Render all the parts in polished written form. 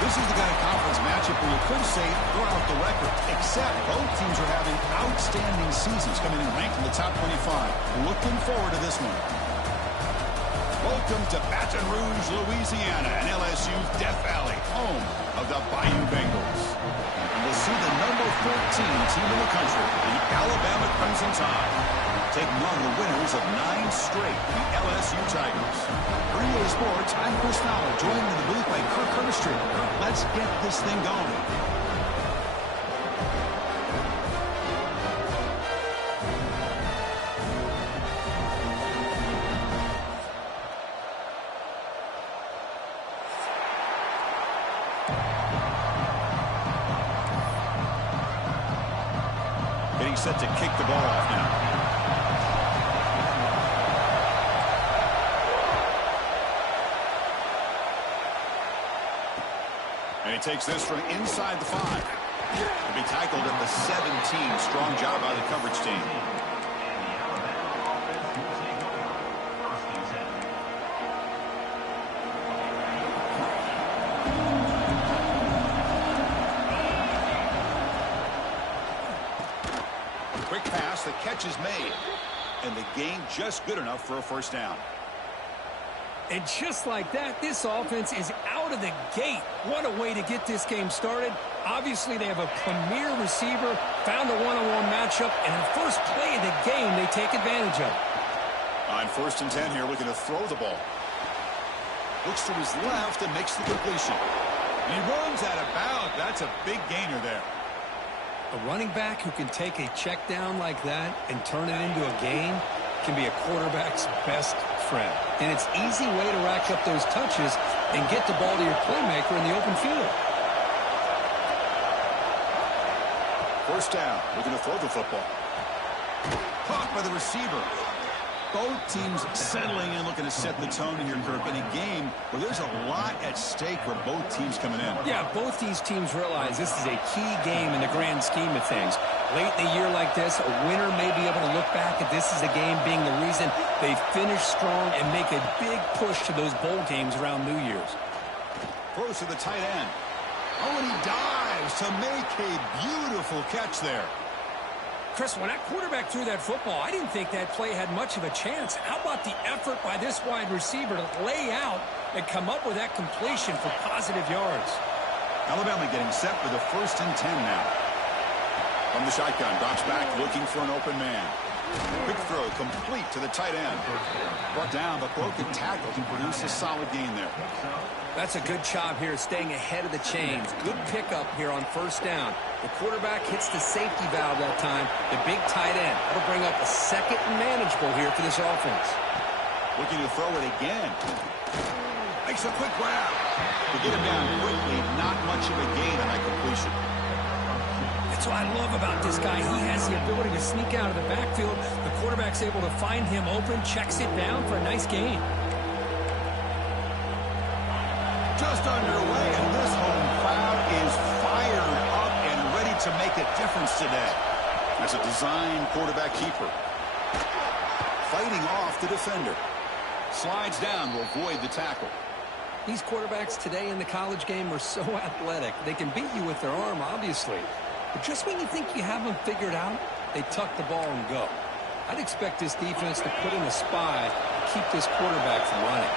This is the kind of conference matchup where you could say throw out the record, except both teams are having outstanding seasons, coming in ranked in the top 25. Looking forward to this one. Welcome to Baton Rouge, Louisiana, and LSU's Death Valley, home of the Bayou Bengals. And we'll see the number 14 team in the country, the Alabama Crimson Tide, taking on the winners of 9 straight, the LSU Tigers. For EA Sports, I'm Chris Fowler, joined in the booth by Kirk Herbstreit. Kirk, let's get this thing going. Getting set to kick the ball off now. And he takes this from inside the 5. To be tackled at the 17. Strong job by the coverage team. Quick pass, the catch is made. And the gain just good enough for a first down. And just like that, this offense is out of the gate. What a way to get this game started. Obviously, they have a premier receiver, found a one-on-one matchup, and the first play of the game they take advantage of. On 1st and 10 here, looking to throw the ball. Looks to his left and makes the completion. And he runs out of bounds. That's a big gainer there. A running back who can take a check down like that and turn it into a gain can be a quarterback's best friend. And it's an easy way to rack up those touches and get the ball to your playmaker in the open field. First down, looking to throw the football. Caught by the receiver. Both teams settling in, looking to set the tone in here, Kirk, in a game where there's a lot at stake for both teams coming in. Yeah, both these teams realize this is a key game in the grand scheme of things. Late in a year like this, a winner may be able to look back at this as a game being the reason they finish strong and make a big push to those bowl games around New Year's. Throws to the tight end. Oh, and he dives to make a beautiful catch there. Chris, when that quarterback threw that football, I didn't think that play had much of a chance. How about the effort by this wide receiver to lay out and come up with that completion for positive yards. Alabama getting set for the 1st and 10 now. From the shotgun, drops back looking for an open man. Quick throw complete to the tight end. Brought down, but broken tackle to produce a solid gain there. That's a good job here, staying ahead of the chains. Good pickup here on 1st down. The quarterback hits the safety valve that time, the big tight end. That'll bring up a 2nd and manageable here for this offense. Looking to throw it again. Makes a quick grab. To get him down quickly, not much of a gain on that completion. That's what I love about this guy. He has the ability to sneak out of the backfield. The quarterback's able to find him open, checks it down for a nice gain. Just underway, and this home crowd is fired up and ready to make a difference today. As a design quarterback keeper. Fighting off the defender. Slides down to avoid the tackle. These quarterbacks today in the college game are so athletic. They can beat you with their arm, obviously. But just when you think you have them figured out, they tuck the ball and go. I'd expect this defense to put in a spy to keep this quarterback from running.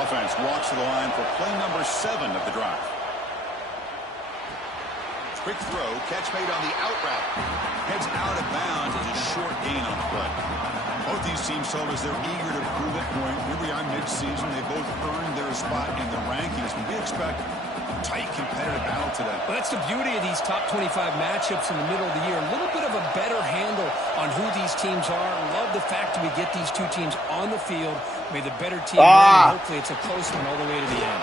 Offense walks to the line for play number 7 of the drive. Quick throw, catch made on the out route. Heads out of bounds as a short gain on the play. Both these teams told us they're eager to prove a point. Here we are mid-season. They both earned their spot in the rankings. We expect a tight, competitive battle today. Well, that's the beauty of these top 25 matchups in the middle of the year. A little bit of a better handle on who these teams are. Love the fact that we get these two teams on the field. May the better team win. Hopefully it's a close one all the way to the end.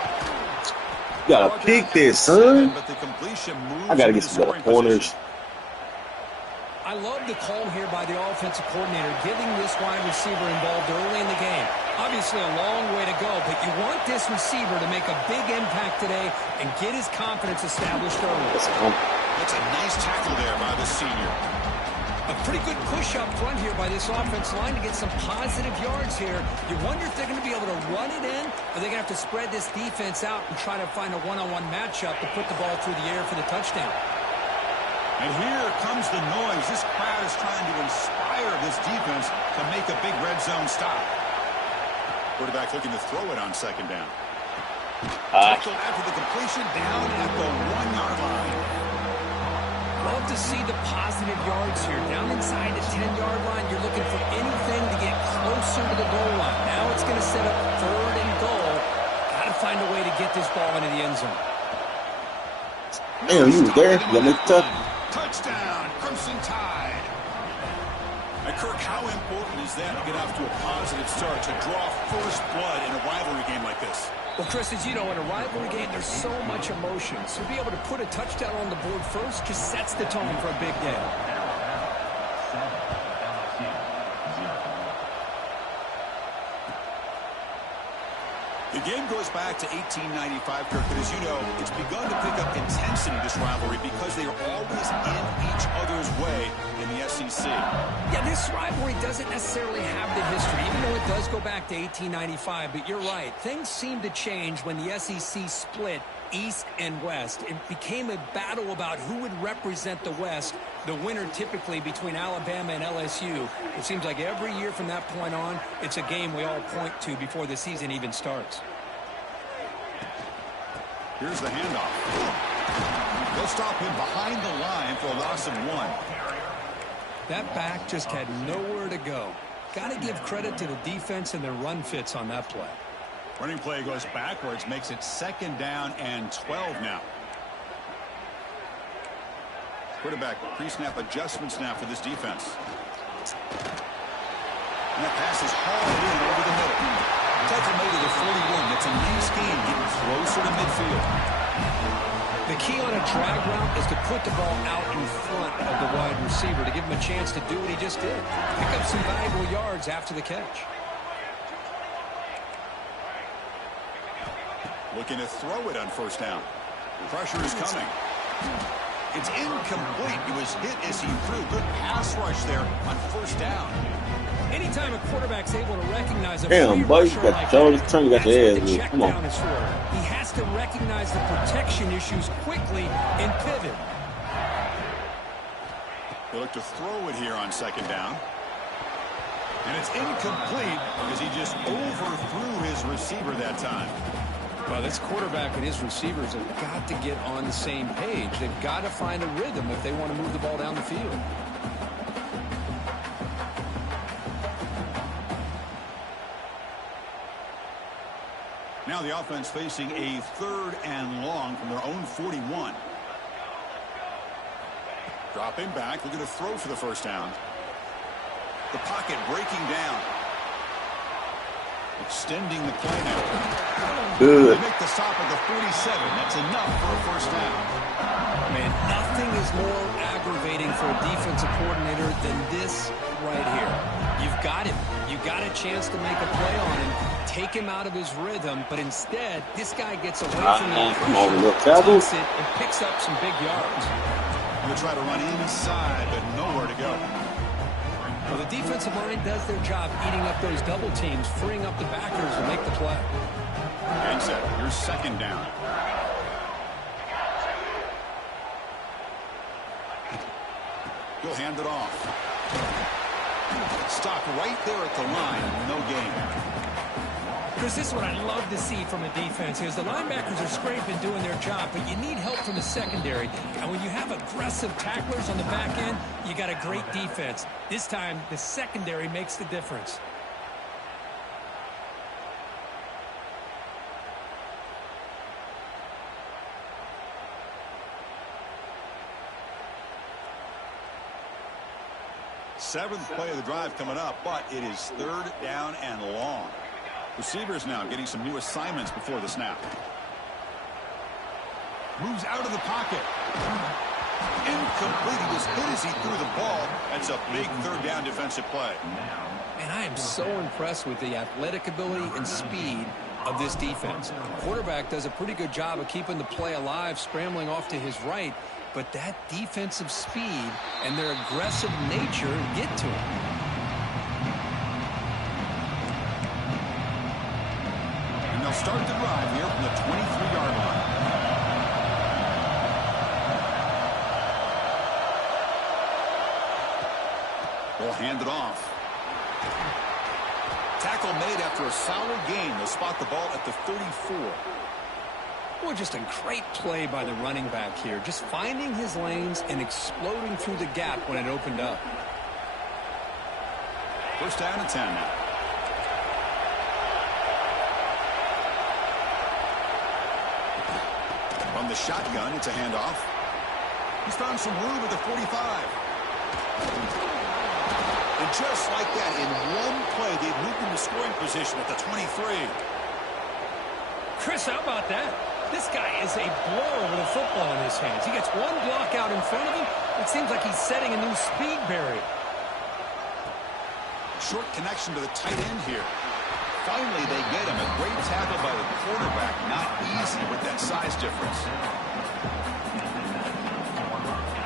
You gotta pick this, son. I gotta get some more corners. I love the call here by the offensive coordinator, getting this wide receiver involved early in the game. Obviously a long way to go, but you want this receiver to make a big impact today and get his confidence established early. That's a nice tackle there by the senior. A pretty good push up front here by this offensive line to get some positive yards here. You wonder if they're going to be able to run it in, or they're going to have to spread this defense out and try to find a one-on-one matchup to put the ball through the air for the touchdown. And here comes the noise. This crowd is trying to inspire this defense to make a big red zone stop. Quarterback looking to throw it on 2nd down. Tackled after the completion, down at the 1-yard line. Love to see the positive yards here. Down inside the 10-yard line, you're looking for anything to get closer to the goal line. Now it's going to set up 3rd and goal. Got to find a way to get this ball into the end zone. Damn, you was there. You make it tough. Touchdown, Crimson Tide. And Kirk, how important is that to get off to a positive start, to draw first blood in a rivalry game like this? Well, Chris, as you know, in a rivalry game, there's so much emotion. So to be able to put a touchdown on the board first just sets the tone for a big day. The game goes back to 1895, Kirk, and as you know, it's begun to pick up intensity, this rivalry, because they are always in each other's way in the SEC. Yeah, this rivalry doesn't necessarily have the history, even though it does go back to 1895, but you're right. Things seem to change when the SEC split East and West. It became a battle about who would represent the West, the winner typically between Alabama and LSU. It seems like every year from that point on, it's a game we all point to before the season even starts. Here's the handoff. They'll stop him behind the line for a loss of 1. That back just had nowhere to go. Got to give credit to the defense and their run fits on that play. Running play goes backwards, makes it 2nd down and 12 now. Quarterback pre-snap adjustments now for this defense. And that pass is hauled in over the middle. Tackle made to the 41. That's a nice gain, getting closer to midfield. The key on a drag route is to put the ball out in front of the wide receiver to give him a chance to do what he just did. Pick up some valuable yards after the catch. Looking to throw it on 1st down. Pressure is coming. It's incomplete. He was hit as he threw. Good pass rush there on 1st down. Anytime a quarterback's able to recognize a damn, boy, you got Jones trying to get your ass. Come on. He has to recognize the protection issues quickly and pivot. They look to throw it here on 2nd down. And it's incomplete because he just overthrew his receiver that time. Well, this quarterback and his receivers have got to get on the same page. They've got to find a rhythm if they want to move the ball down the field. Now the offense facing a 3rd and long from their own 41. Dropping back, looking to throw for the first down. The pocket breaking down. Extending the play now. Good. They make the stop at the 47. That's enough for a first down. Man, nothing is more aggravating for a defensive coordinator than this right here. You've got him. You got a chance to make a play on him, take him out of his rhythm, but instead, this guy gets away from the pressure, takes it, and picks up some big yards. Going to try to run inside, but nowhere to go. Well, the defensive line does their job eating up those double teams, freeing up the backers to make the play. And set, your second down. He'll hand it off. Stopped right there at the line. No gain. Chris, this is what I love to see from a defense is the linebackers are scraping, doing their job, but you need help from the secondary. And when you have aggressive tacklers on the back end, you got a great defense. This time, the secondary makes the difference. Seventh play of the drive coming up, but it is 3rd down and long. Receivers now getting some new assignments before the snap. Moves out of the pocket. Incomplete. He was hit as he threw the ball. That's a big 3rd down defensive play. And I am so impressed with the athletic ability and speed of this defense. Quarterback does a pretty good job of keeping the play alive, scrambling off to his right, but that defensive speed and their aggressive nature get to him. And they'll start the drive here from the 23-yard line. They'll hand it off. Tackle made after a solid gain. They'll spot the ball at the 34. Well, just a great play by the running back here. Just finding his lanes and exploding through the gap when it opened up. First down and 10 now. From the shotgun, it's a handoff. He's found some room at the 45. And just like that, in one play, they've moved into scoring position at the 23. Chris, how about that? This guy is a blower with a football in his hands. He gets one block out in front of him. It seems like he's setting a new speed barrier. Short connection to the tight end here. Finally, they get him. A great tackle by the quarterback. Not easy with that size difference.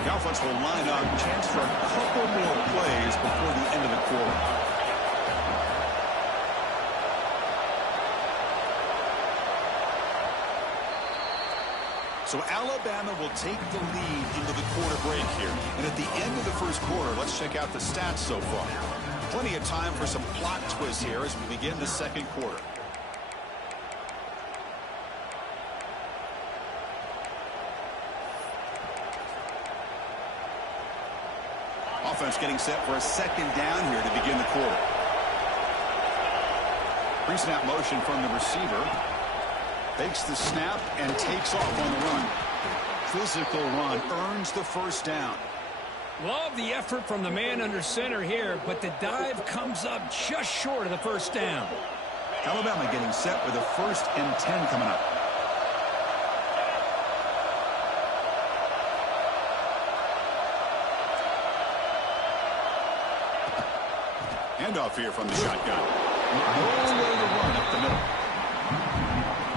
The offense will line up. Chance for a couple more plays before the end of the quarter. So Alabama will take the lead into the quarter break here. And at the end of the first quarter, let's check out the stats so far. Plenty of time for some plot twists here as we begin the second quarter. Offense getting set for a second down here to begin the quarter. Pre-snap motion from the receiver. Takes the snap and takes off on the run. Physical run earns the first down. Love the effort from the man under center here, but the dive comes up just short of the first down. Alabama getting set with a 1st and 10 coming up. Handoff here from the shotgun. No way to run up the middle.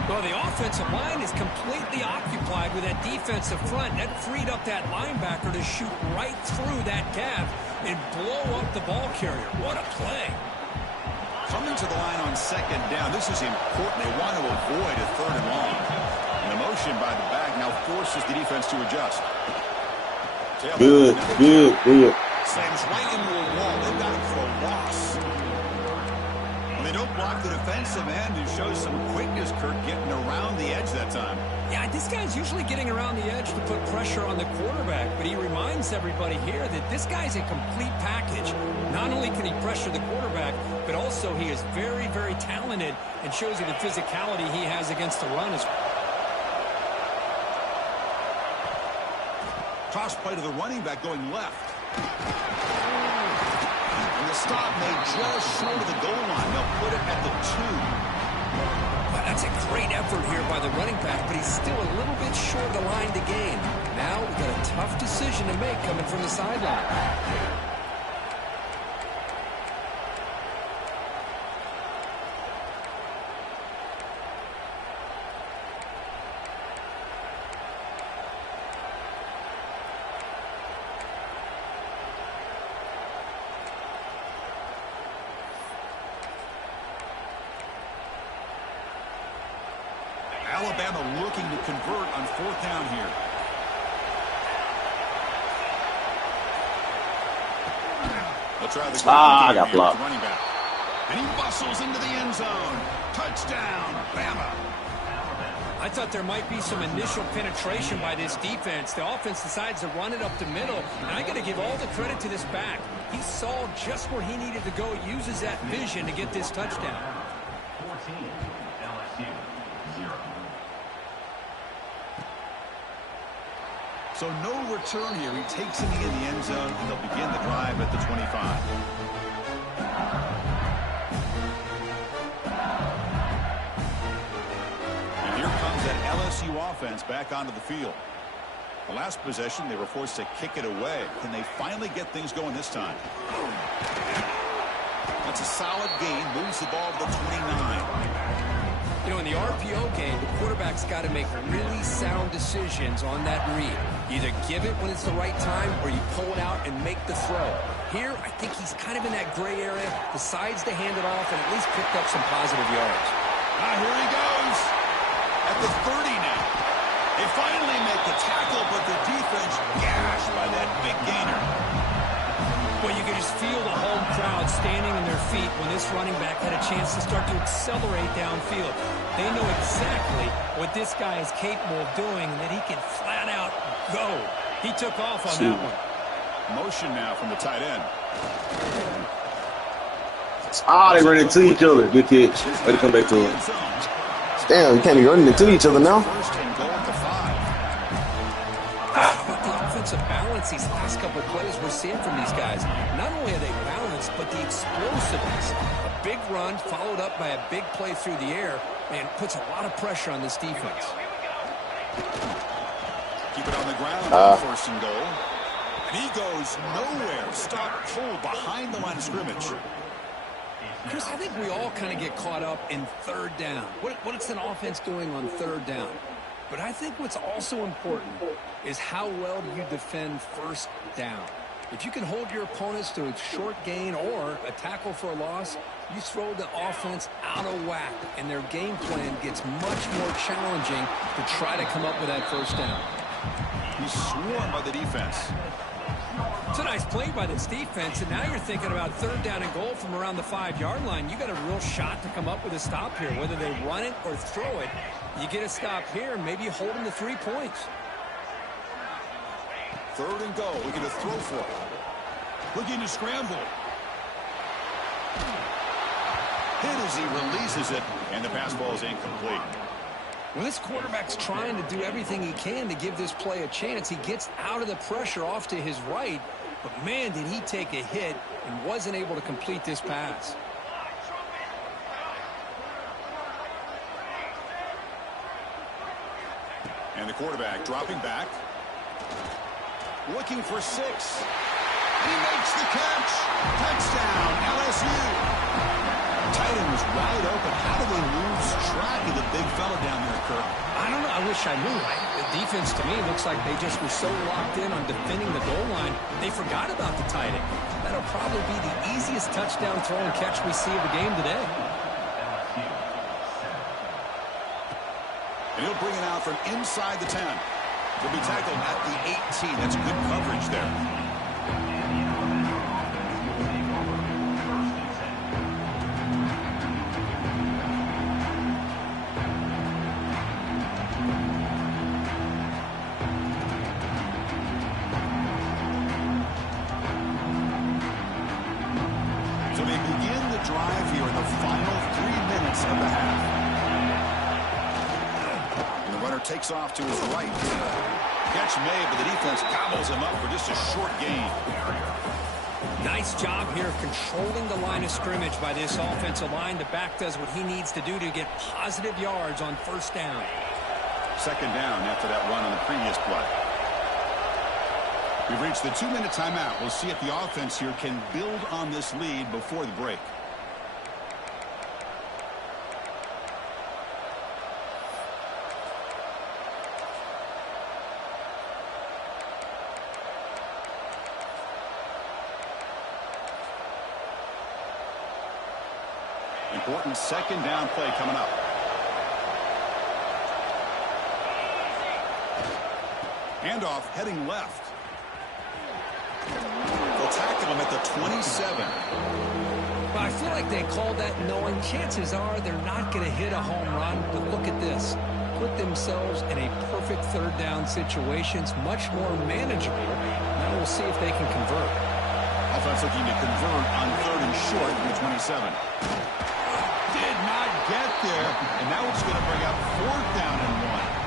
Well, the offensive line is completely occupied with that defensive front. That freed up that linebacker to shoot right through that gap and blow up the ball carrier. What a play. Coming to the line on second down. This is important. They want to avoid a 3rd and long. And the motion by the back now forces the defense to adjust. Good. Slams right into a wall. They've got him for a loss. they don't block the defensive end, who shows some quickness, Kirk, getting around the edge that time. Yeah, this guy's usually getting around the edge to put pressure on the quarterback, but he reminds everybody here that this guy's a complete package. Not only can he pressure the quarterback, but also he is very, very talented and shows you the physicality he has against the run as well. Toss play to the running back going left. And the stop made just short of the goal line. They'll put it at the 2. Wow, that's a great effort here by the running back, but he's still a little bit short of the line to gain. Now we've got a tough decision to make coming from the sideline. Alabama looking to convert on 4th down here. They'll try the I got blocked. Running back. And he bustles into the end zone. Touchdown, Bama. I thought there might be some initial penetration by this defense. The offense decides to run it up the middle, and I got to give all the credit to this back. He saw just where he needed to go, uses that vision to get this touchdown. 14, LSU, 0. So no return here. He takes it in the end zone, and they'll begin the drive at the 25. And here comes that LSU offense back onto the field. The last possession, they were forced to kick it away. Can they finally get things going this time? That's a solid gain. Moves the ball to the 29. You know, in the RPO game, the quarterback's got to make really sound decisions on that read. Either give it when it's the right time or you pull it out and make the throw. Here, I think he's kind of in that gray area, decides to hand it off and at least picked up some positive yards. Here he goes. At the 30 now. They finally make the tackle, but the defense gashed by that big gainer. Well, you can just feel the home crowd standing on their feet when this running back had a chance to start to accelerate downfield. They know exactly what this guy is capable of doing and that he can flat out go. He took off on that one. Motion now from the tight end. They run into each other. Good catch. Way to come back to him. Damn, you can't be running into each other now. First and goal at the 5. But the offensive balance these last couple of plays we're seeing from these guys. Not only are they balanced, but the explosiveness. A big run followed up by a big play through the air, and puts a lot of pressure on this defense. Keep it on the ground. First and goal. And he goes nowhere. Stop pulled behind the line of scrimmage. Chris, I think we all kind of get caught up in 3rd down. What's an offense doing on 3rd down? But I think what's also important is how well do you defend 1st down. If you can hold your opponents to a short gain or a tackle for a loss, you throw the offense out of whack, and their game plan gets much more challenging to try to come up with that 1st down. He's swarmed by the defense. It's a nice play by this defense, and now you're thinking about 3rd down and goal from around the 5-yard line. You got a real shot to come up with a stop here. Whether they run it or throw it, you get a stop here, and maybe you hold them to 3 points. 3rd and goal. Looking to throw for it. Looking to scramble. Hit as he releases it, and the pass ball is incomplete. Well, this quarterback's trying to do everything he can to give this play a chance. He gets out of the pressure off to his right, but man, did he take a hit and wasn't able to complete this pass. And the quarterback dropping back. Looking for 6. He makes the catch. Touchdown, LSU. Tight end was wide open. How do they lose track of the big fella down there, Kirk? I don't know. I wish I knew. The defense, to me, looks like they just were so locked in on defending the goal line, they forgot about the tight end. That'll probably be the easiest touchdown throw and catch we see of the game today. And he'll bring it out from inside the 10. He'll be tackled at the 18. That's good coverage there. drive here in the final 3 minutes of the half. And the runner takes off to his right. Catch made, but the defense gobbles him up for just a short gain. Nice job here of controlling the line of scrimmage by this offensive line. The back does what he needs to do to get positive yards on first down. Second down after that run on the previous play. We've reached the 2-minute timeout. We'll see if the offense here can build on this lead before the break. Important second down play coming up. Handoff heading left. They'll tackle him at the 27. Well, I feel like they called that knowing chances are they're not going to hit a home run. But look at this. Put themselves in a perfect third down situation. It's much more manageable. Now we'll see if they can convert. Offense looking to convert on third and short from the 27. Did not get there. And now it's going to bring up fourth down and 1.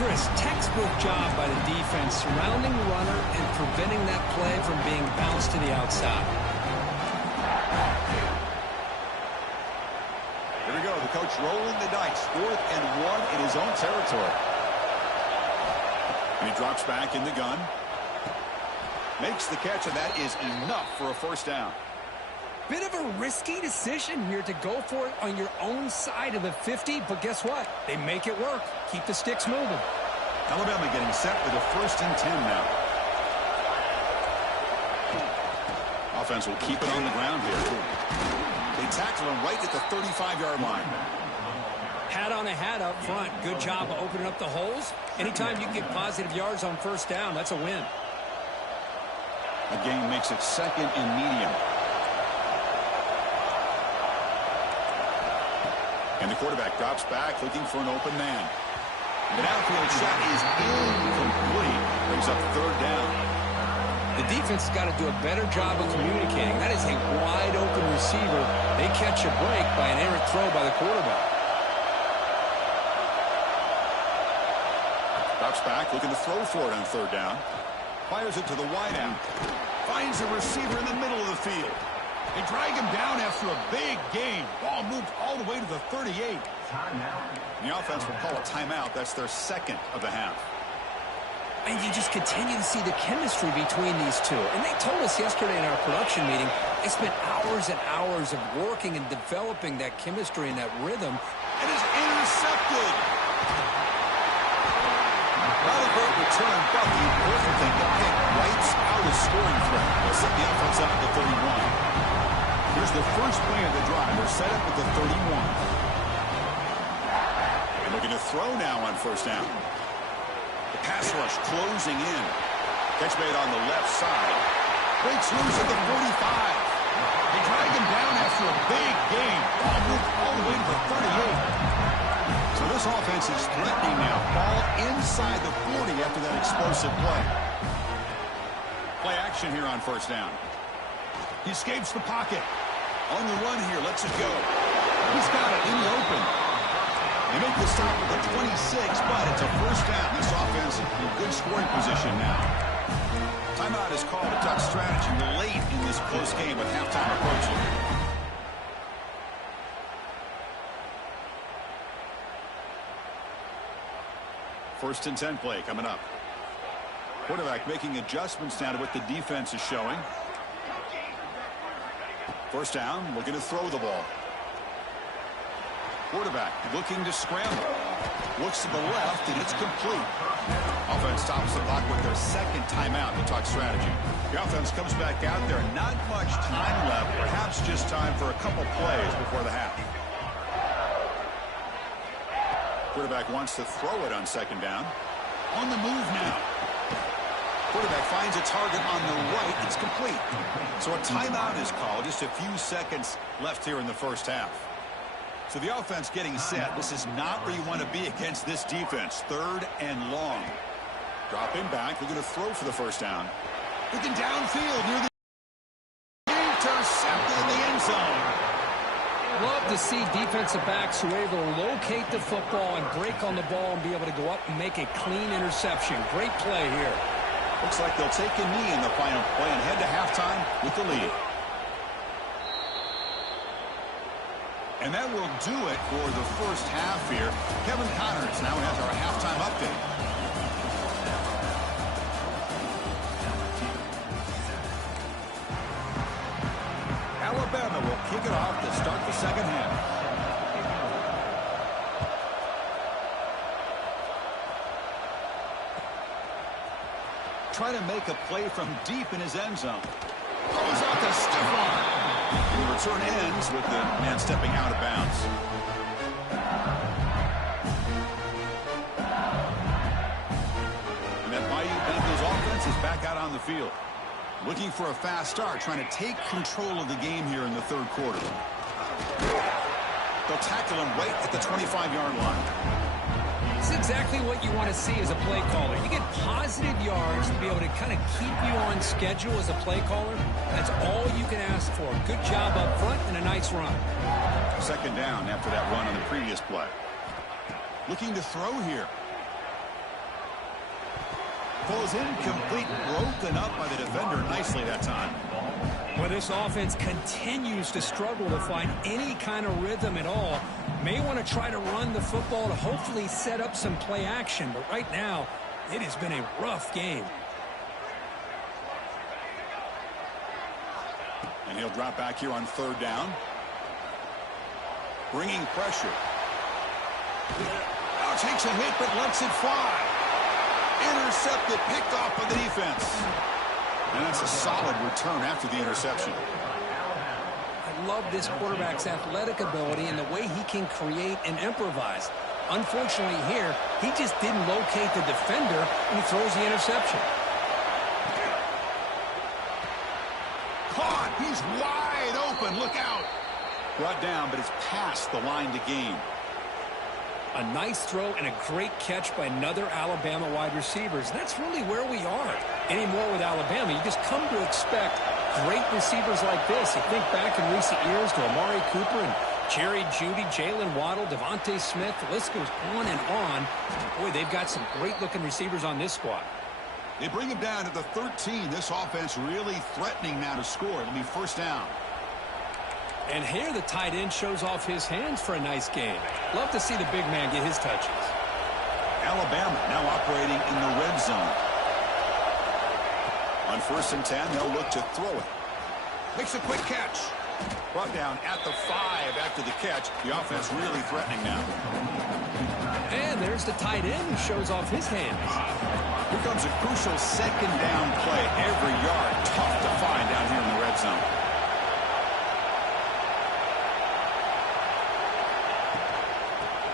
Chris, textbook job by the defense surrounding the runner and preventing that play from being bounced to the outside. Here we go. The coach rolling the dice. 4th and 1 in his own territory. And he drops back in the gun. Makes the catch, and that is enough for a first down. Bit of a risky decision here to go for it on your own side of the 50, but guess what? They make it work. Keep the sticks moving. Alabama getting set for the 1st and 10 now. Offense will keep it on the ground here. They tackle him right at the 35-yard line. Hat on a hat up front. Good job of opening up the holes. Anytime you can get positive yards on first down, that's a win. The game makes it 2nd and medium. And the quarterback drops back, looking for an open man. The downfield shot is incomplete. Brings up 3rd down. The defense has got to do a better job of communicating. That is a wide-open receiver. They catch a break by an errant throw by the quarterback. Drops back, looking to throw for it on 3rd down. Fires it to the wideout. Finds a receiver in the middle of the field. They drag him down after a big gain. Ball moved all the way to the 38. And the offense will call a timeout. That's their 2nd of the half. And you just continue to see the chemistry between these two. And they told us yesterday in our production meeting, they spent hours and hours of working and developing that chemistry and that rhythm. It is intercepted. Rather great return, but the important thing, the pick wipes out a scoring threat. They'll set the offense up at the 31. Here's the first play of the drive. They're set up at the 31. And looking to throw now on first down. The pass rush closing in. Catch made on the left side. Breaks loose at the 45. They drag him down after a big gain. Ball moved all the way to the 38. So this offense is threatening now. Ball inside the 40 after that explosive play. Play action here on first down. He escapes the pocket. On the run here, lets it go. He's got it in the open. They make the stop at the 26, but it's a first down. This offense in good scoring position now. Timeout is called. A duck strategy late in this close game with halftime approaching. First and 10 play coming up. Quarterback making adjustments now to what the defense is showing. First down, looking to throw the ball. Quarterback looking to scramble. Looks to the left, and it's complete. Offense stops the clock with their 2nd timeout to talk strategy. The offense comes back out there. Not much time left. Perhaps just time for a couple plays before the half. Quarterback wants to throw it on 2nd down. On the move now. Quarterback finds a target on the right. It's complete. So a timeout is called. Just a few seconds left here in the first half. So the offense getting set. This is not where you want to be against this defense. 3rd and long. Dropping back. Looking to throw for the first down. Looking downfield near the intercepted in the end zone. Love to see defensive backs who are able to locate the football and break on the ball and be able to go up and make a clean interception. Great play here. Looks like they'll take a knee in the final play and head to halftime with the lead. And that will do it for the first half here. Kevin Connors now has our halftime update. Alabama will kick it off to start the second half. Try to make a play from deep in his end zone. Throws out the stiff arm. The return ends with the man stepping out of bounds. And that Bayou Bengals offense is back out on the field. Looking for a fast start, trying to take control of the game here in the third quarter. They'll tackle him right at the 25-yard line. It's exactly what you want to see as a play caller. You get positive yards to be able to kind of keep you on schedule as a play caller. That's all you can ask for. Good job up front and a nice run. Second down after that run on the previous play. Looking to throw here. Falls incomplete, broken up by the defender nicely that time. Well, this offense continues to struggle to find any kind of rhythm at all. May want to try to run the football to hopefully set up some play action, but right now, it has been a rough game. And he'll drop back here on third down. Bringing pressure. Now takes a hit, but lets it fly. Intercepted, picked off by the defense. And that's a solid return after the interception. I love this quarterback's athletic ability and the way he can create and improvise. Unfortunately here, he just didn't locate the defender and he throws the interception. Caught! He's wide open. Look out! Brought down, but it's past the line to gain. A nice throw and a great catch by another Alabama wide receivers. That's really where we are anymore with Alabama. You just come to expect great receivers like this. You think back in recent years to Amari Cooper and Jerry Jeudy, Jalen Waddle, Devontae Smith. The list goes on and on. Boy, they've got some great-looking receivers on this squad. They bring him down to the 13. This offense really threatening now to score. It'll be first down. And here the tight end shows off his hands for a nice game. Love to see the big man get his touches. Alabama now operating in the red zone. On 1st and 10, they'll look to throw it. Makes a quick catch. Brought down at the 5 after the catch. The offense really threatening now. And there's the tight end who shows off his hands. Here comes a crucial second down play. Every yard tough to find down here in the red zone.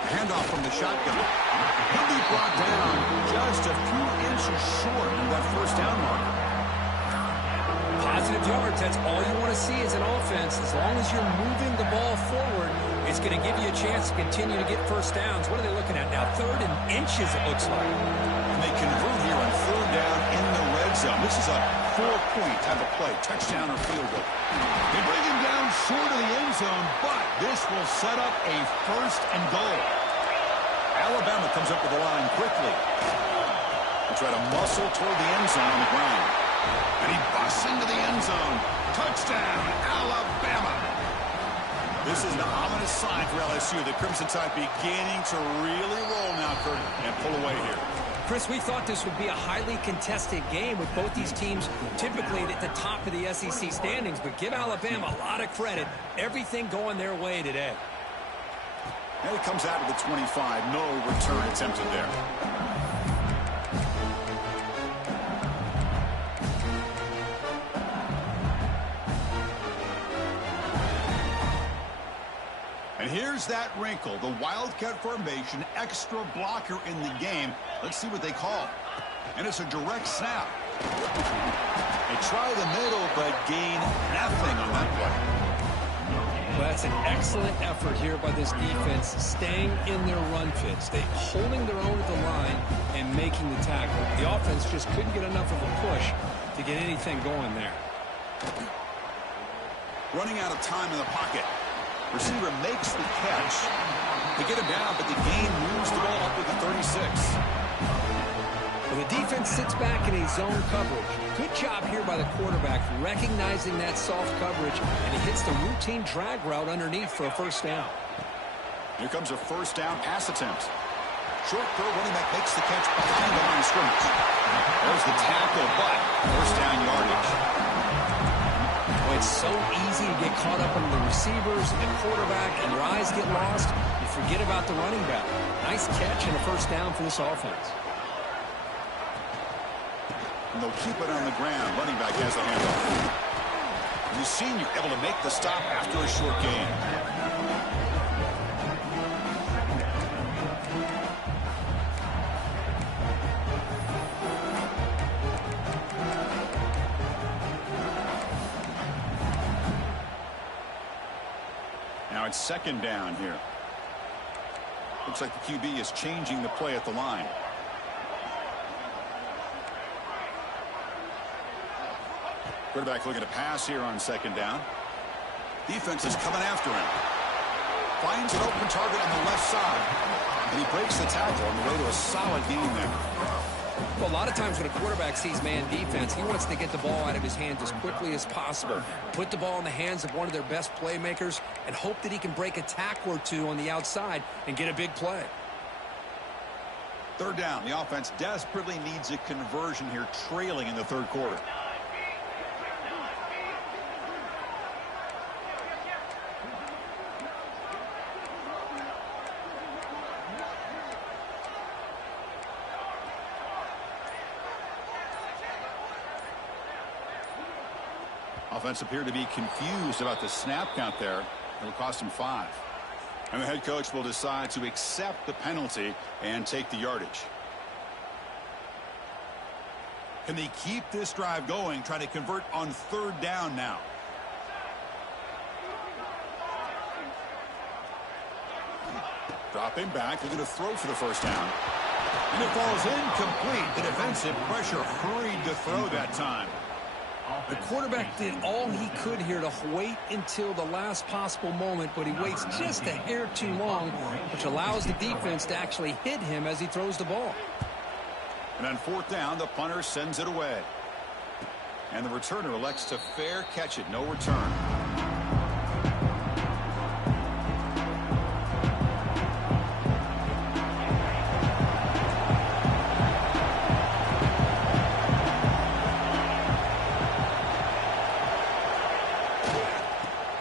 Handoff from the shotgun. He'll be brought down just a few inches short of that first down marker. Positive yards, that's all you want to see as an offense. As long as you're moving the ball forward, it's going to give you a chance to continue to get first downs. What are they looking at now? 3rd and inches, it looks like. And they convert here on 3rd down in the red zone. This is a 4-point type of play, touchdown or field goal. They bring him down short of the end zone, but this will set up a 1st and goal. Alabama comes up with the line quickly. They try to muscle toward the end zone on the ground. And he busts into the end zone. Touchdown, Alabama. This is an ominous sign for LSU. The Crimson Tide beginning to really roll now, Kurt, and pull away here. Chris, we thought this would be a highly contested game with both these teams typically at the top of the SEC standings, but give Alabama a lot of credit. Everything going their way today. And he comes out of the 25. No return attempted there. And here's that wrinkle. The Wildcat formation, extra blocker in the game. Let's see what they call. And it's a direct snap. They try the middle, but gain nothing on that play. Well, that's an excellent effort here by this defense, staying in their run fit, holding their own at the line and making the tackle. The offense just couldn't get enough of a push to get anything going there. Running out of time in the pocket. Receiver makes the catch. They get him down, but the game moves the ball up with the 36. Well, the defense sits back in a zone coverage. Good job here by the quarterback recognizing that soft coverage, and he hits the routine drag route underneath for a first down. Here comes a first down pass attempt. Short throw, running back makes the catch behind the line of scrimmage. There's the tackle, but first down yardage. Well, it's so easy to get caught up in the receivers and the quarterback, and your eyes get lost. You forget about the running back. Nice catch and a first down for this offense. And they'll keep it on the ground. Running back has a handoff. And the senior able to make the stop after a short gain. Now it's second down here. Looks like the QB is changing the play at the line. Quarterback looking to pass here on second down. Defense is coming after him. Finds an open target on the left side. And he breaks the tackle on the way to a solid gain there. Well, a lot of times when a quarterback sees man defense, he wants to get the ball out of his hands as quickly as possible. Put the ball in the hands of one of their best playmakers and hope that he can break a tackle or two on the outside and get a big play. Third down. The offense desperately needs a conversion here, trailing in the third quarter. Offense appeared to be confused about the snap count there. It'll cost him 5. And the head coach will decide to accept the penalty and take the yardage. Can they keep this drive going, trying to convert on third down now? Dropping back, looking to throw for the first down. And it falls incomplete. The defensive pressure hurried to throw that time. The quarterback did all he could here to wait until the last possible moment, but he waits just a hair too long, which allows the defense to actually hit him as he throws the ball. And on fourth down, the punter sends it away. And the returner elects to fair catch it. No return.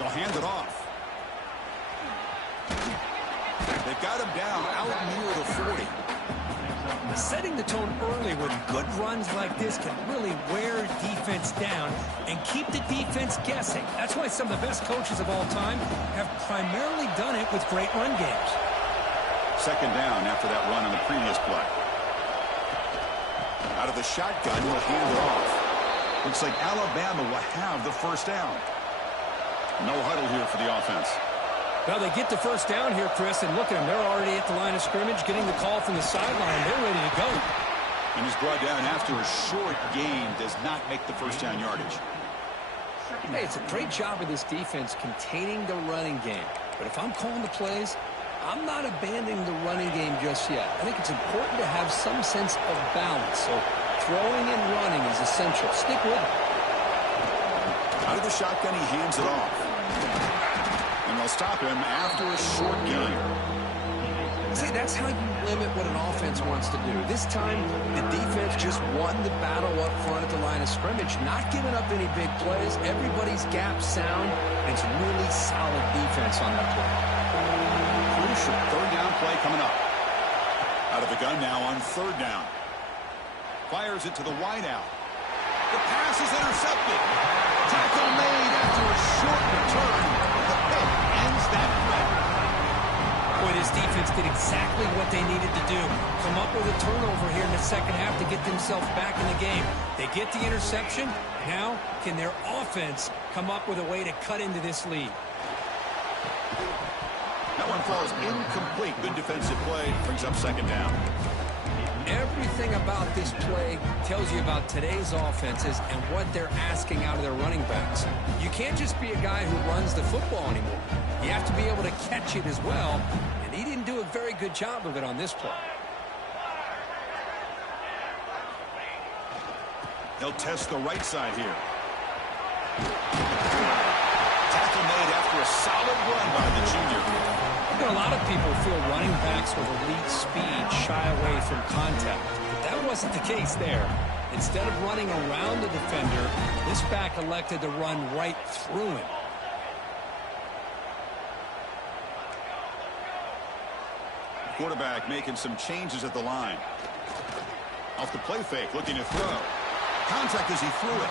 Hand it off. They've got him down out near the 40. Setting the tone early with good runs like this can really wear defense down and keep the defense guessing. That's why some of the best coaches of all time have primarily done it with great run games. Second down after that run on the previous play. Out of the shotgun, will hand it off. Looks like Alabama will have the first down. No huddle here for the offense. Well, they get the first down here, Chris, and look at them. They're already at the line of scrimmage, getting the call from the sideline. They're ready to go. And he's brought down after a short gain. Does not make the first down yardage. Hey, it's a great job of this defense containing the running game. But if I'm calling the plays, I'm not abandoning the running game just yet. I think it's important to have some sense of balance. So throwing and running is essential. Stick with it. Out of the shotgun, he hands it off. And they'll stop him after a short gain. See, that's how you limit what an offense wants to do. This time, the defense just won the battle up front at the line of scrimmage, not giving up any big plays. Everybody's gap sound, and it's really solid defense on that play. Crucial third down play coming up. Out of the gun now on third down. Fires it to the wideout. The pass is intercepted. Tackle made after a short return. The pick ends that play. Boy, this defense did exactly what they needed to do. Come up with a turnover here in the second half to get themselves back in the game. They get the interception. Now, can their offense come up with a way to cut into this lead? That one falls incomplete. Good defensive play. Brings up second down. Everything about this play tells you about today's offenses and what they're asking out of their running backs. You can't just be a guy who runs the football anymore. You have to be able to catch it as well, and he didn't do a very good job of it on this play. He'll test the right side here. Tackle made after a solid run by the junior. You know, a lot of people feel running backs with elite speed shy away from contact, but that wasn't the case there. Instead of running around the defender, this back elected to run right through him. Quarterback making some changes at the line. Off the play fake, looking to throw. Contact as he threw it.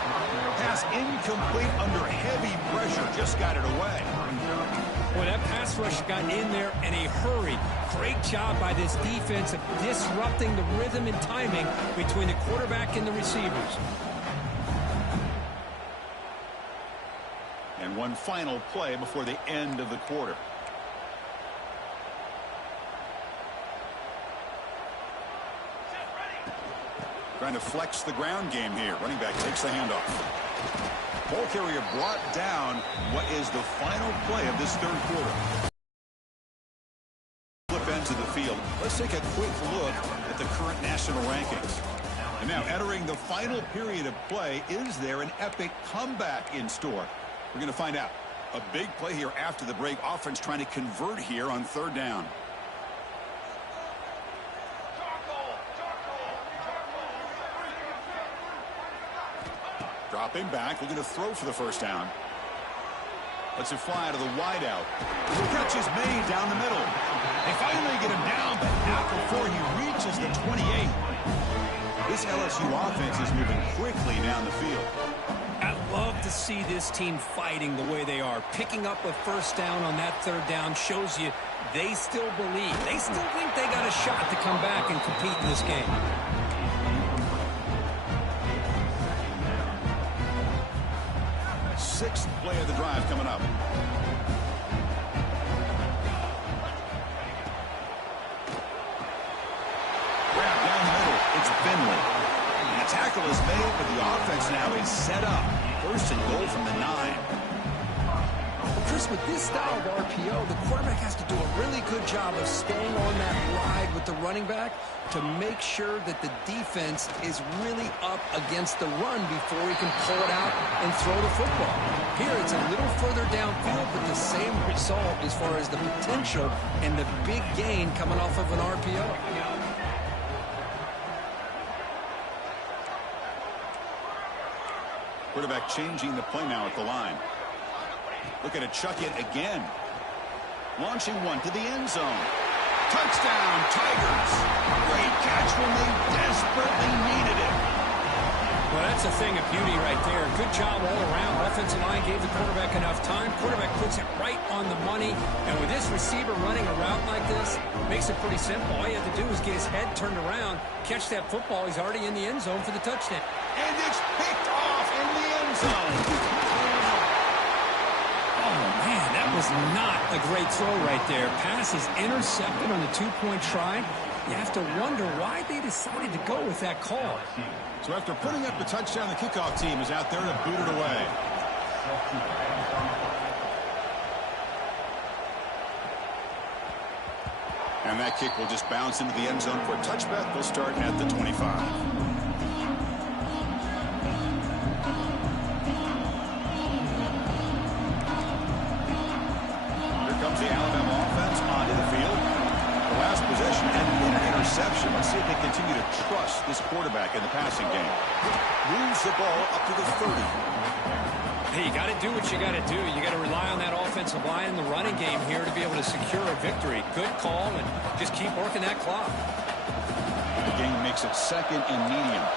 Pass incomplete under heavy pressure. Just got it away. Boy, that pass rush got in there in a hurry. Great job by this defense of disrupting the rhythm and timing between the quarterback and the receivers. And one final play before the end of the quarter. Trying to flex the ground game here. Running back takes the handoff. Ball carrier brought down. What is the final play of this third quarter? Flip ends of the field. Let's take a quick look at the current national rankings. And now entering the final period of play, is there an epic comeback in store? We're going to find out. A big play here after the break. Offense trying to convert here on third down. Dropping back, looking to throw for the first down. Lets it fly out of the wideout. Catch is made down the middle. They finally get him down, but not before he reaches the 28. This LSU offense is moving quickly down the field. I love to see this team fighting the way they are. Picking up a first down on that third down shows you they still believe. They still think they got a shot to come back and compete in this game. Sixth play of the drive coming up. Grab down the middle. It's Finley. And a tackle is made, but the offense now is set up. First and goal from the 9. Chris, with this style of RPO, the quarterback has to do a really good job of staying on that ride with the running back to make sure that the defense is really up against the run before he can pull it out and throw the football. Here, it's a little further downfield, but the same result as far as the potential and the big gain coming off of an RPO. Quarterback changing the play now at the line. Looking to chuck it again. Launching one to the end zone. Touchdown, Tigers. Great catch when they desperately needed it. Well, that's a thing of beauty right there. Good job all around. Offensive line gave the quarterback enough time. Quarterback puts it right on the money. And with this receiver running a route like this, makes it pretty simple. All you have to do is get his head turned around, catch that football. He's already in the end zone for the touchdown. And it's picked off in the end zone. Man, that was not a great throw right there. Pass is intercepted on the two-point try. You have to wonder why they decided to go with that call. So after putting up the touchdown, the kickoff team is out there to boot it away. And that kick will just bounce into the end zone for a touchback. We'll start at the 25. The Alabama offense onto the field. The last possession ended in an interception. Let's see if they continue to trust this quarterback in the passing game. Moves the ball up to the 30. Hey, you got to do what you got to do. You got to rely on that offensive line in the running game here to be able to secure a victory. Good call, and just keep working that clock. The game makes it second and medium.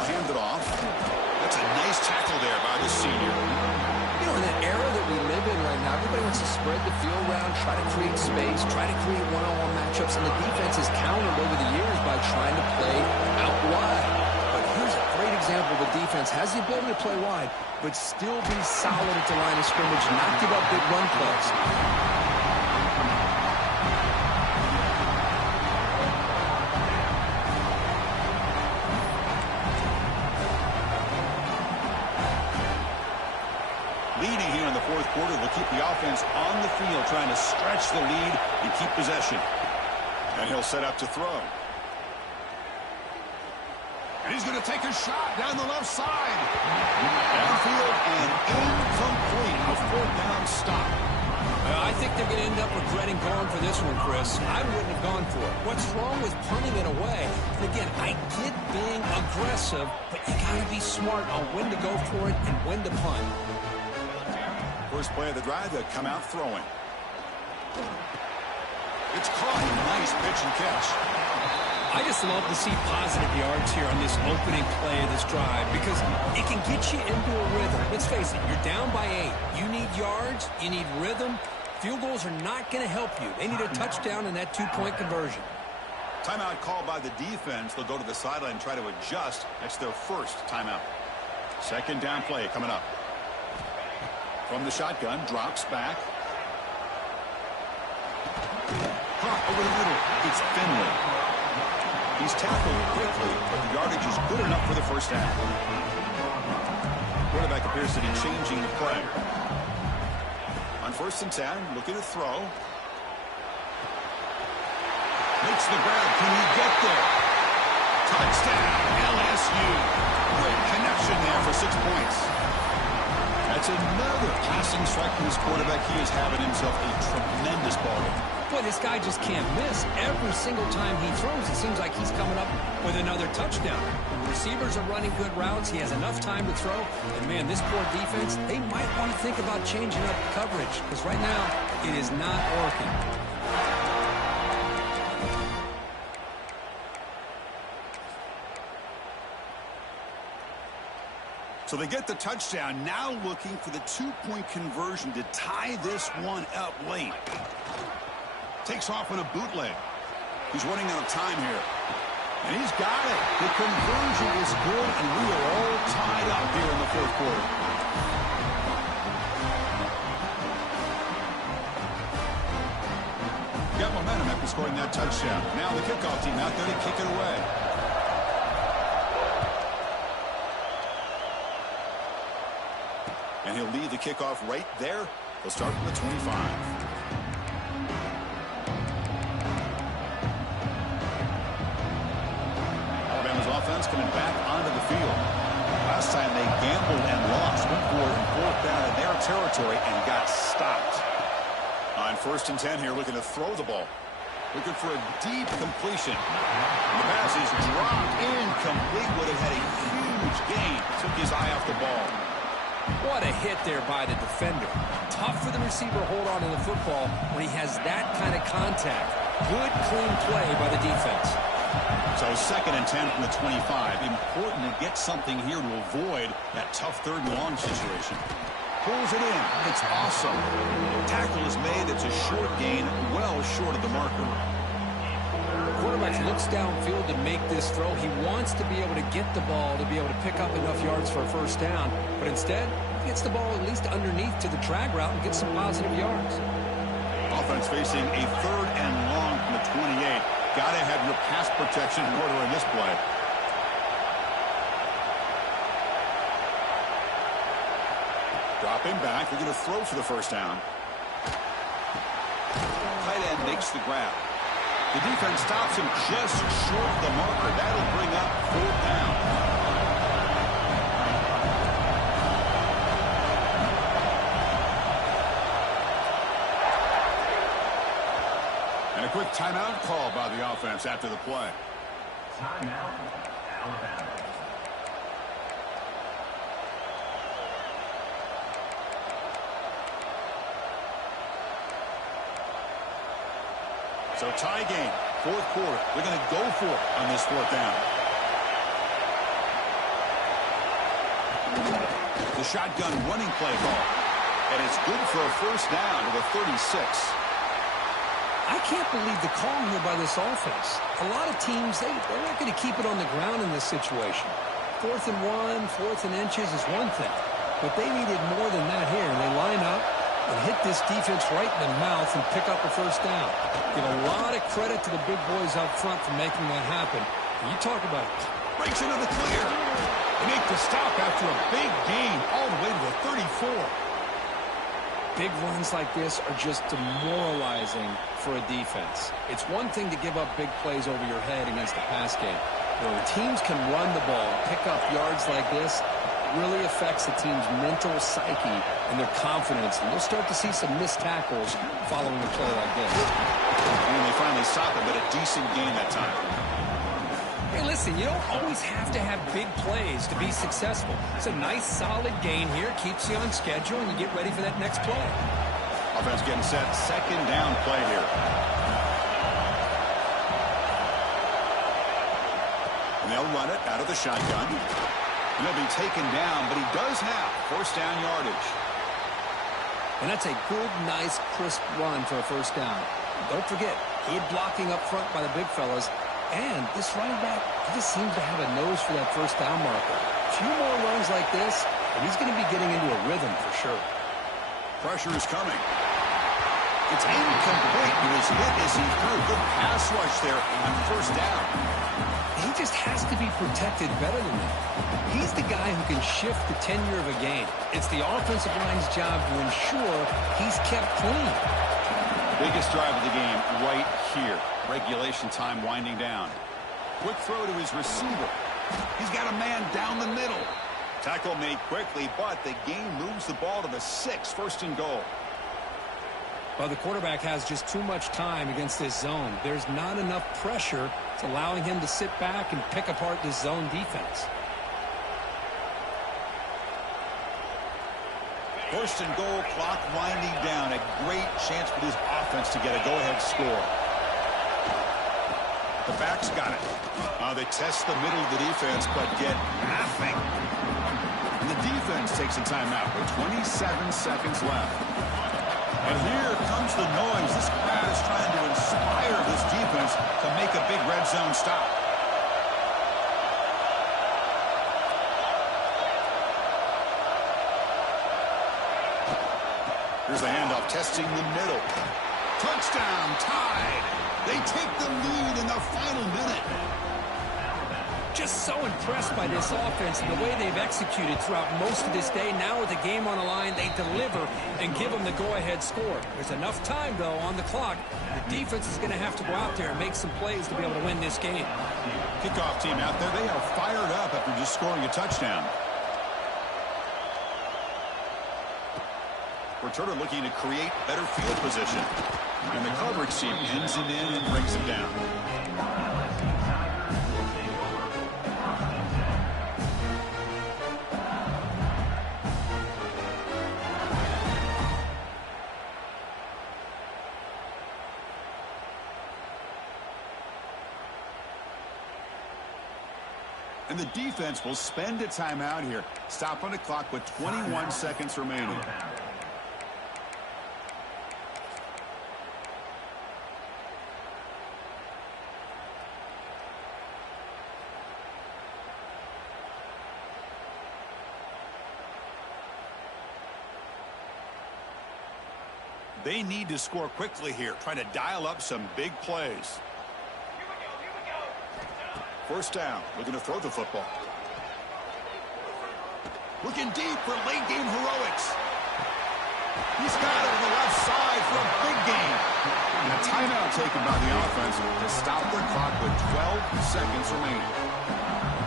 Hand it off. That's a nice tackle there by the senior. You know, in that era that we live in right now, everybody wants to spread the field around, try to create space, try to create one-on-one matchups, and the defense has countered over the years by trying to play out wide. But here's a great example of a defense has the ability to play wide, but still be solid at the line of scrimmage, not give up big run plays. Leading here in the fourth quarter, they'll keep the offense on the field, trying to stretch the lead and keep possession. And he'll set up to throw. And he's going to take a shot down the left side. Downfield and incomplete. A fourth down stop. I think they're going to end up regretting going for this one, Chris. I wouldn't have gone for it. What's wrong with punting it away? And again, I get being aggressive, but you got to be smart on when to go for it and when to punt. First play of the drive, they'll come out throwing. It's caught. Nice pitch and catch. I just love to see positive yards here on this opening play of this drive because it can get you into a rhythm. Let's face it, you're down by 8. You need yards. You need rhythm. Field goals are not going to help you. They need a touchdown in that two-point conversion. Timeout called by the defense. They'll go to the sideline and try to adjust. That's their first timeout. Second down play coming up. From the shotgun, drops back. Caught over the middle. It's Finley. He's tackled quickly, but the yardage is good enough for the first down. Quarterback appears to be changing the play. On first and 10, looking to throw. Makes the grab. Can he get there? Touchdown, LSU. Great connection there for 6 points. That's another passing strike from his quarterback. He is having himself a tremendous ball game. Boy, this guy just can't miss. Every single time he throws, it seems like he's coming up with another touchdown. The receivers are running good routes. He has enough time to throw. And, man, this poor defense, they might want to think about changing up coverage because right now it is not working. So they get the touchdown, now looking for the two-point conversion to tie this one up late. Takes off on a bootleg. He's running out of time here. And he's got it. The conversion is good, and we are all tied up here in the fourth quarter. Got momentum after scoring that touchdown. Now the kickoff team out there to kick it away. And he'll lead the kickoff right there. He'll start from the 25. Alabama's offense coming back onto the field. Last time they gambled and lost. Went for it and fourth down in their territory and got stopped. On first and 10 here, looking to throw the ball. Looking for a deep completion. And the pass is dropped incomplete. Would have had a huge gain. Took his eye off the ball. What a hit there by the defender. Tough for the receiver to hold on to the football when he has that kind of contact. Good, clean play by the defense. So second and 10 from the 25. Important to get something here to avoid that tough third and long situation. Pulls it in. It's awesome. Tackle is made. It's a short gain, well short of the marker. Quarterback looks downfield to make this throw. He wants to be able to get the ball to be able to pick up enough yards for a first down. But instead, he gets the ball at least underneath to the drag route and gets some positive yards. Offense facing a third and long from the 28. Got to have your pass protection in order in this play. Dropping back. They're going to throw for the first down. Tight end makes the grab. The defense stops him just short of the marker. That'll bring up fourth down. And a quick timeout call by the offense after the play. Timeout, Alabama. So tie game, fourth quarter. They're going to go for it on this fourth down. The shotgun running play call. And it's good for a first down to the 36. I can't believe the call here by this offense. A lot of teams, they're not going to keep it on the ground in this situation. 4th and 1, 4th and inches is one thing. But they needed more than that here. They line up and hit this defense right in the mouth and pick up a first down. Give a lot of credit to the big boys up front for making that happen. And you talk about it. Breaks into the clear. They make the stop after a big gain all the way to the 34. Big runs like this are just demoralizing for a defense. It's one thing to give up big plays over your head against the pass game. When teams can run the ball, pick up yards like this, it really affects the team's mental psyche and their confidence. And you'll start to see some missed tackles following a play like this. And they finally stop it, but a decent gain that time. Hey, listen, you don't always have to have big plays to be successful. It's a nice, solid gain here. Keeps you on schedule, and you get ready for that next play. Offense getting set. Second down play here. And they'll run it out of the shotgun. And he'll be taken down, but he does have first down yardage. And that's a good, nice, crisp run for a first down. Don't forget, good blocking up front by the big fellas. And this running back, he just seems to have a nose for that first down marker. A few more runs like this, and he's going to be getting into a rhythm for sure. Pressure is coming. It's incomplete. He was hit as he threw. Good pass rush there on first down. He just has to be protected better than that. He's the guy who can shift the tenure of a game. It's the offensive line's job to ensure he's kept clean. Biggest drive of the game right here. Regulation time winding down. Quick throw to his receiver. He's got a man down the middle. Tackle made quickly, but the game moves the ball to the 6, first and goal. Well, the quarterback has just too much time against this zone. There's not enough pressure. It's allowing him to sit back and pick apart this zone defense. First and goal, clock winding down. A great chance for this offense to get a go-ahead score. The back's got it. They test the middle of the defense, but get nothing. And the defense takes a timeout with 27 seconds left. And here comes the noise. This crowd is trying to inspire this defense to make a big red zone stop. Here's the handoff, testing the middle. Touchdown, tied. They take the lead in the final minute. Just so impressed by this offense and the way they've executed throughout most of this day. Now with the game on the line, they deliver and give them the go-ahead score. There's enough time, though, on the clock. The defense is going to have to go out there and make some plays to be able to win this game. Kickoff team out there, they are fired up after just scoring a touchdown. Returner looking to create better field position. And the coverage team ends him in and brings him down. And the defense will spend a timeout here. Stop on the clock with 21 seconds remaining. They need to score quickly here, trying to dial up some big plays. First down, looking to throw the football. Looking deep for late game heroics. He's got it on the left side for a big gain. And a timeout taken by the offense to stop their clock with 12 seconds remaining.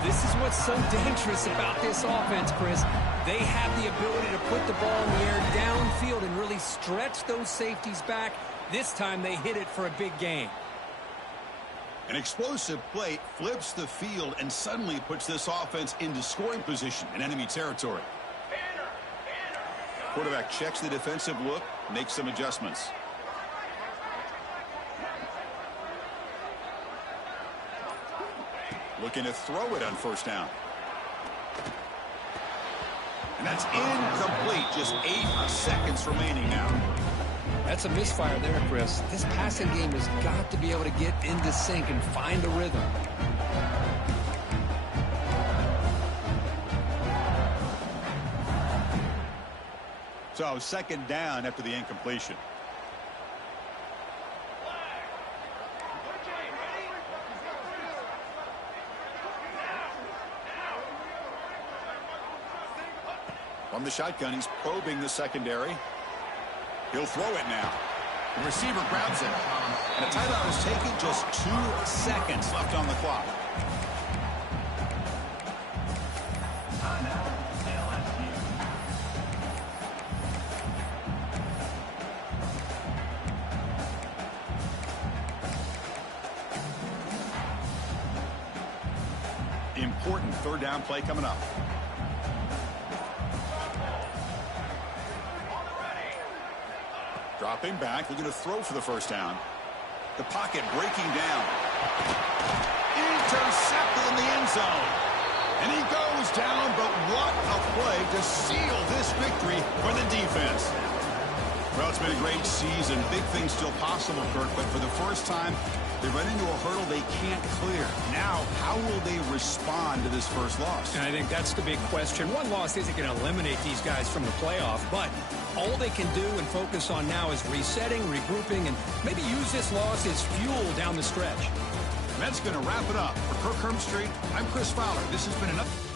This is what's so dangerous about this offense, Chris. They have the ability to put the ball in the air downfield and really stretch those safeties back. This time they hit it for a big gain. An explosive play flips the field and suddenly puts this offense into scoring position in enemy territory. Quarterback checks the defensive look, makes some adjustments. Looking to throw it on first down. And that's incomplete. Just 8 seconds remaining now. That's a misfire there, Chris. This passing game has got to be able to get into sync and find a rhythm. So second down after the incompletion. From the shotgun, he's probing the secondary. He'll throw it now. The receiver grabs it. And a timeout is taken, just 2 seconds left on the clock. Important third down play coming up. Dropping back, looking to throw for the first down. The pocket breaking down. Intercepted in the end zone. And he goes down, but what a play to seal this victory for the defense. Well, it's been a great season. Big things still possible, Kirk, but for the first time, they run into a hurdle they can't clear. Now, how will they respond to this first loss? And I think that's the big question. One loss isn't going to eliminate these guys from the playoff, but all they can do and focus on now is resetting, regrouping, and maybe use this loss as fuel down the stretch. That's going to wrap it up. For Kirk Herbstreit, I'm Chris Fowler. This has been another...